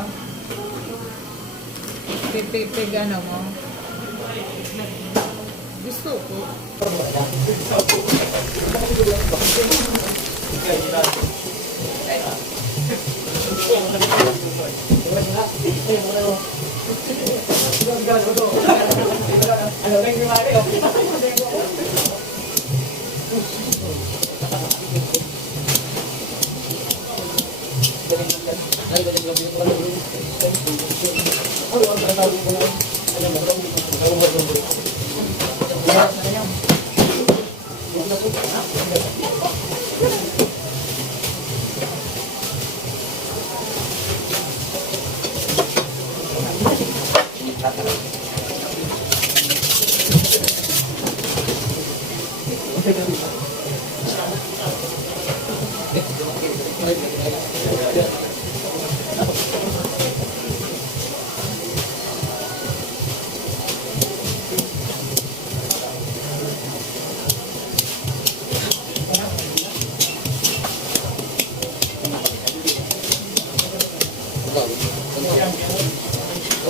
ano? Pipipig ano mo? Gusto ko.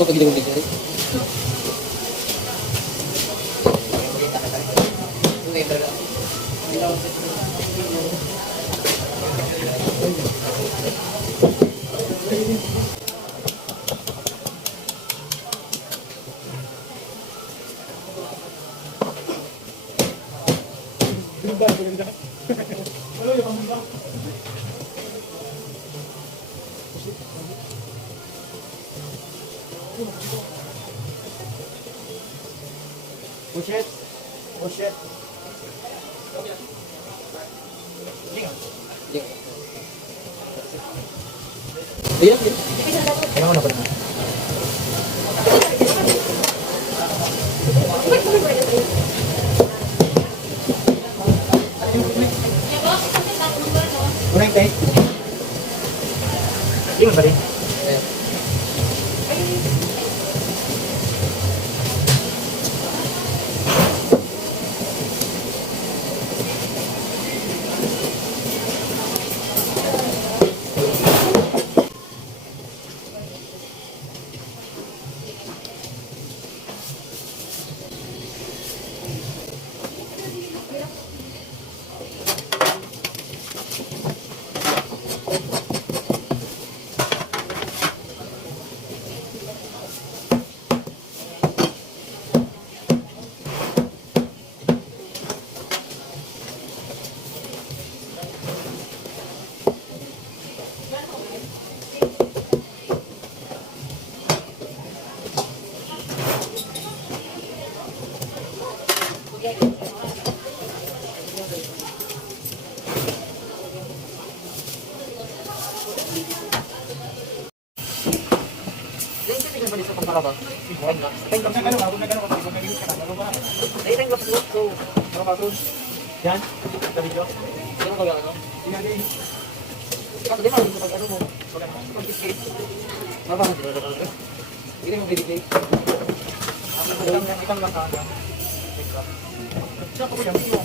Oh, pag hindi ko Push it. Push it. Ayan. Ayaw mo na pala. Kurang tayo. Hindi mo pa rin. Yan, sa video. Ano ko ano? Hindi. Kasi di ba hindi pag ano mo? Hindi mo bibigay. Itang lang kaya. Siya ko yan, hindi mo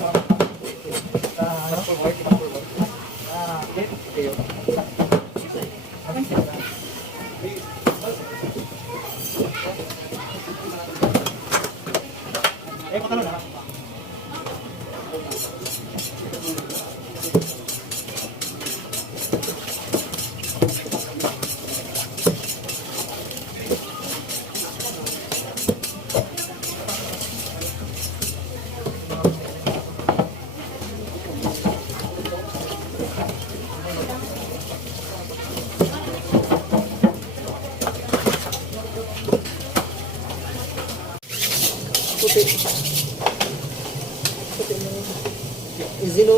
Easy no?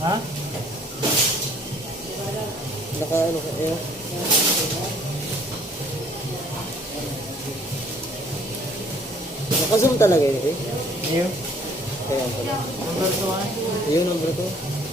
Ha? Naka ano kayo? Naka-zoom talaga yun eh. New. Kaya pala. Number 2. Yun, number 2.